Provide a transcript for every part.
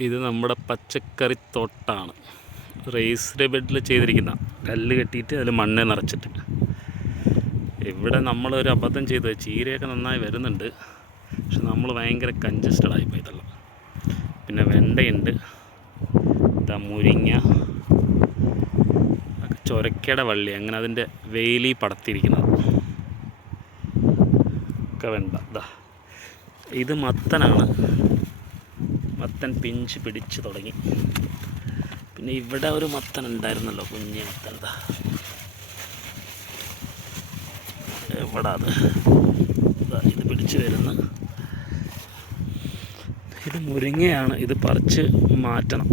ഇത് നമ്മുടെ പച്ചക്കറി തോട്ടാണ്. റേസ്ഡ് ബെഡിൽ ചെയ്തിരിക്കുന്ന കല്ല് കെട്ടിയിട്ട് അതിൽ മണ്ണ് നിറച്ചിട്ട്. ഇവിടെ നമ്മളൊരു അബദ്ധം ചെയ്തു. ചീരയൊക്കെ നന്നായി വരുന്നുണ്ട്. പക്ഷെ നമ്മൾ ഭയങ്കര കഞ്ചസ്റ്റഡ് ആയിപ്പോയി ഇതെല്ലാം. പിന്നെ വെണ്ടയുണ്ട്. ഇതാ മുരിങ്ങ. ചൊരക്കയുടെ വള്ളി. അങ്ങനെ അതിന്റെ വെയിലി പടത്തിയിരിക്കുന്നത്. ഒക്കെ വേണ്ട. ഇതാ ഇത് മത്തനാണ്. മത്തൻ പിഞ്ച് പിടിച്ച് തുടങ്ങി. പിന്നെ ഇവിടെ ഒരു മത്തൻ ഉണ്ടായിരുന്നല്ലോ കുഞ്ഞ് മത്തൻ എന്താ എവിടെ അത്? ഇത് പിടിച്ച് വരുന്ന. ഇത് മുരിങ്ങയാണ് ഇത് പറിച്ച് മാറ്റണം.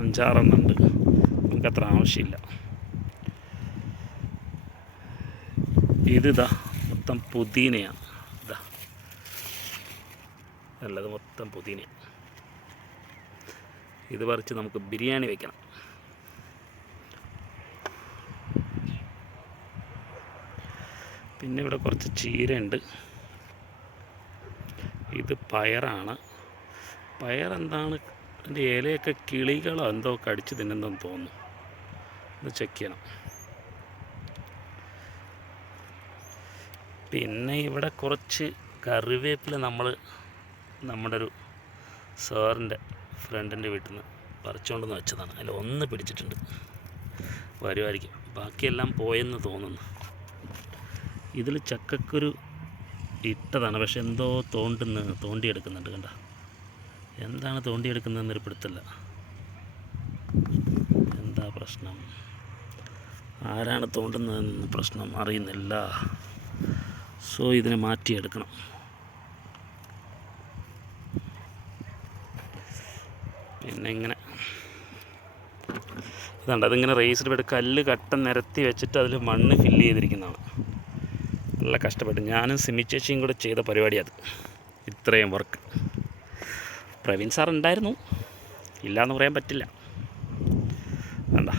അഞ്ചാറെണ്ണം ഉണ്ട് നമുക്കത്ര ആവശ്യമില്ല. ഇതിതാ മൊത്തം പുതിനയാണ്. നല്ലത് മൊത്തം പുതിന. ഇത് പറിച്ച് നമുക്ക് ബിരിയാണി വെക്കണം. പിന്നെ ഇവിടെ കുറച്ച് ചീരയുണ്ട്. ഇത് പയറാണ്. പയറെന്താണ്? അതിന്റെ ഇലയൊക്കെ കിളികളോ എന്തോ കടിച്ച് തിന്നുന്നെന്ന് തോന്നുന്നു. ഇത് ചെക്ക് ചെയ്യണം. പിന്നെ ഇവിടെ കുറച്ച് കറിവേപ്പില നമ്മൾ നമ്മുടെ ഒരു സാറിന്റെ ഫ്രണ്ടിന്റെ വീട്ടിൽ നിന്ന് പറിച്ചുകൊണ്ടെന്ന് വെച്ചതാണ്. അതിൽ ഒന്ന് പിടിച്ചിട്ടുണ്ട്. വരുമായിരിക്കും ബാക്കിയെല്ലാം പോയെന്ന് തോന്നുന്നു. ഇതിൽ ചക്കക്കൊരു ഇട്ടതാണ്. പക്ഷെ എന്തോ തോണ്ടുന്ന തോണ്ടിയെടുക്കുന്നുണ്ട് കണ്ട? എന്താണ് തോണ്ടിയെടുക്കുന്നതെന്നൊരു പിടുത്തല്ല എന്താ പ്രശ്നം? ആരാണ് തോണ്ടുന്നതെന്ന് പ്രശ്നം അറിയുന്നില്ല. സോ ഇതിനെ മാറ്റിയെടുക്കണം. പിന്നെ ഇങ്ങനെ. ഇതുണ്ട് അതിങ്ങനെ റേസിൽ ബെഡ് കല്ല് കട്ട നിരത്തി വെച്ചിട്ട് അതിൽ മണ്ണ് ഫില്ല് ചെയ്തിരിക്കുന്നതാണ്. നല്ല കഷ്ടപ്പെട്ട് ഞാനും സിമി ചേച്ചിയും കൂടെ ചെയ്ത പരിപാടിയത്. ഇത്രയും വർക്ക് പ്രവീൺ സാർ ഉണ്ടായിരുന്നു. ഇല്ല എന്ന് പറയാൻ പറ്റില്ല. എന്താ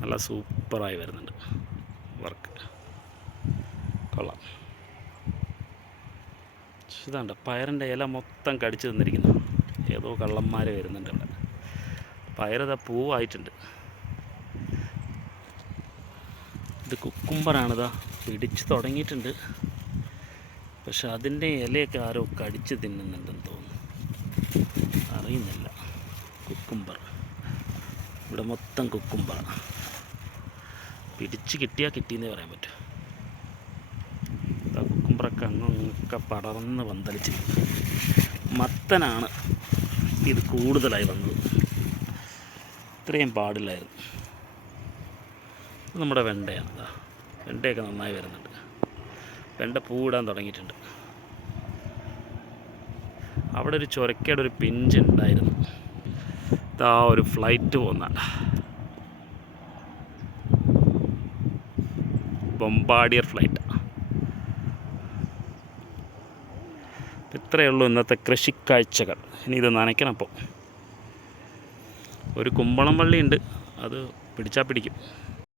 നല്ല സൂപ്പറായി വരുന്നുണ്ട് വർക്ക് കൊള്ളാം. ഇതാണ്ട് പയറിന്റെ ഇല മൊത്തം കടിച്ചു തന്നിരിക്കുന്നു ഏതോ കള്ളന്മാർ വരുന്നുണ്ട് ഇവിടെ. പയറത പൂവായിട്ടുണ്ട്. ഇത് കുക്കുംബറാണിതാ. പിടിച്ച് തുടങ്ങിയിട്ടുണ്ട്. പക്ഷെ അതിന്റെ ഇലയൊക്കെ ആരോ കടിച്ച് തിന്നുന്നുണ്ടെന്ന് തോന്നുന്നു. അറിയുന്നില്ല. കുക്കുംബർ. ഇവിടെ മൊത്തം കുക്കുംബർ പിടിച്ച് കിട്ടിയാൽ കിട്ടിയെന്നേ പറയാൻ പറ്റൂ. കുക്കുംബറൊക്കെ അങ്ങൊക്കെ പടർന്ന് പന്തലിച്ചിരിക്കും മത്തനാണ്. ഇത് കൂടുതലായി വന്നത് ഇത്രയും പാടില്ലായിരുന്നു. നമ്മുടെ വെണ്ടയാണ് വെണ്ടയൊക്കെ നന്നായി വരുന്നുണ്ട്. വെണ്ട പൂടാൻ തുടങ്ങിയിട്ടുണ്ട്. അവിടെ ഒരു ചൊരക്കയുടെ ഒരു പിഞ്ച് ഉണ്ടായിരുന്നു. ഇതാ ഒരു ഫ്ലൈറ്റ് പോകുന്നതാണ് ബൊമ്പാഡിയർ ഫ്ലൈറ്റ് ഇത്രയേ ഉള്ളൂ ഇന്നത്തെ കൃഷിക്കാഴ്ചകൾ. ഇനി ഇത് നനയ്ക്കണം അപ്പോൾ. ഒരു കുമ്പളം വള്ളിയുണ്ട്. അത് പിടിച്ചാൽ പിടിക്കും.